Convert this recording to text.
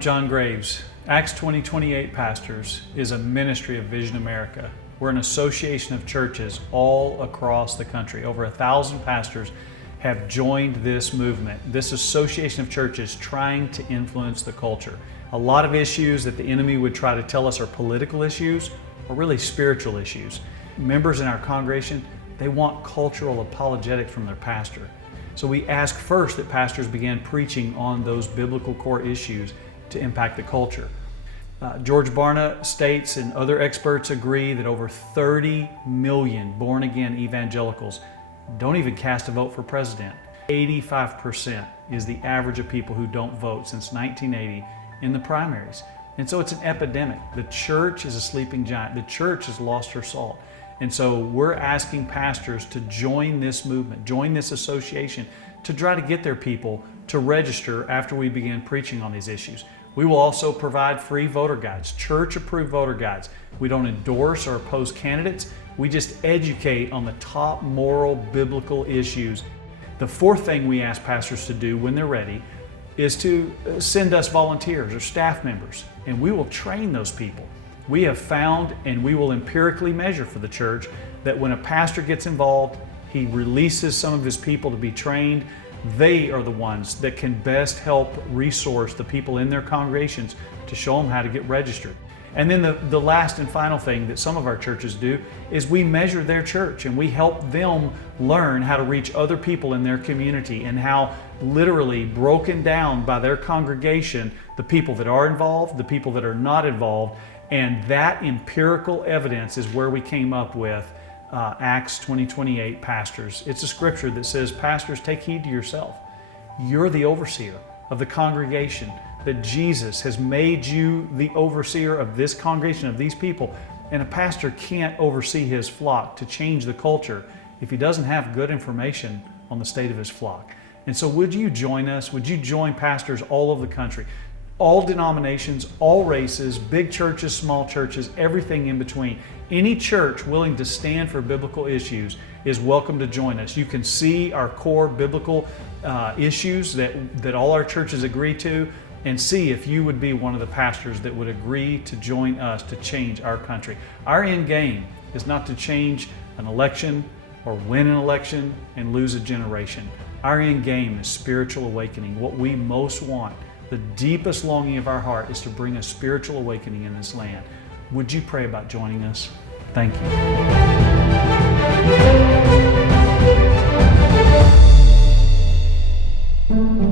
I'm John Graves. Acts 2028 Pastors is a ministry of Vision America. We're an association of churches all across the country. Over 1,000 pastors have joined this movement, this association of churches trying to influence the culture. A lot of issues that the enemy would try to tell us are political issues are really spiritual issues. Members in our congregation, they want cultural apologetics from their pastor. So we ask first that pastors begin preaching on those biblical core issues to impact the culture. George Barna states, and other experts agree, that over 30 million born-again evangelicals don't even cast a vote for president. 85% is the average of people who don't vote since 1980 in the primaries. And so it's an epidemic. The church is a sleeping giant. The church has lost her salt. And so we're asking pastors to join this movement, join this association, to try to get their people to register after we begin preaching on these issues. We will also provide free voter guides, church-approved voter guides. We don't endorse or oppose candidates. We just educate on the top moral, biblical issues. The fourth thing we ask pastors to do when they're ready is to send us volunteers or staff members, and we will train those people. We have found, and we will empirically measure for the church, that when a pastor gets involved, he releases some of his people to be trained. They are the ones that can best help resource the people in their congregations to show them how to get registered. And then the last and final thing that some of our churches do is we measure their church and we help them learn how to reach other people in their community, and how literally broken down by their congregation, the people that are involved, the people that are not involved. And that empirical evidence is where we came up with Acts 2028 Pastors. It's a scripture that says, pastors, take heed to yourself. You're the overseer of the congregation, that Jesus has made you the overseer of this congregation, of these people. And a pastor can't oversee his flock to change the culture if he doesn't have good information on the state of his flock. And so would you join us? Would you join pastors all over the country? All denominations, all races, big churches, small churches, everything in between. Any church willing to stand for biblical issues is welcome to join us. You can see our core biblical issues that all our churches agree to, and see if you would be one of the pastors that would agree to join us to change our country. Our end game is not to change an election or win an election and lose a generation. Our end game is spiritual awakening. What we most want, the deepest longing of our heart, is to bring a spiritual awakening in this land. Would you pray about joining us? Thank you.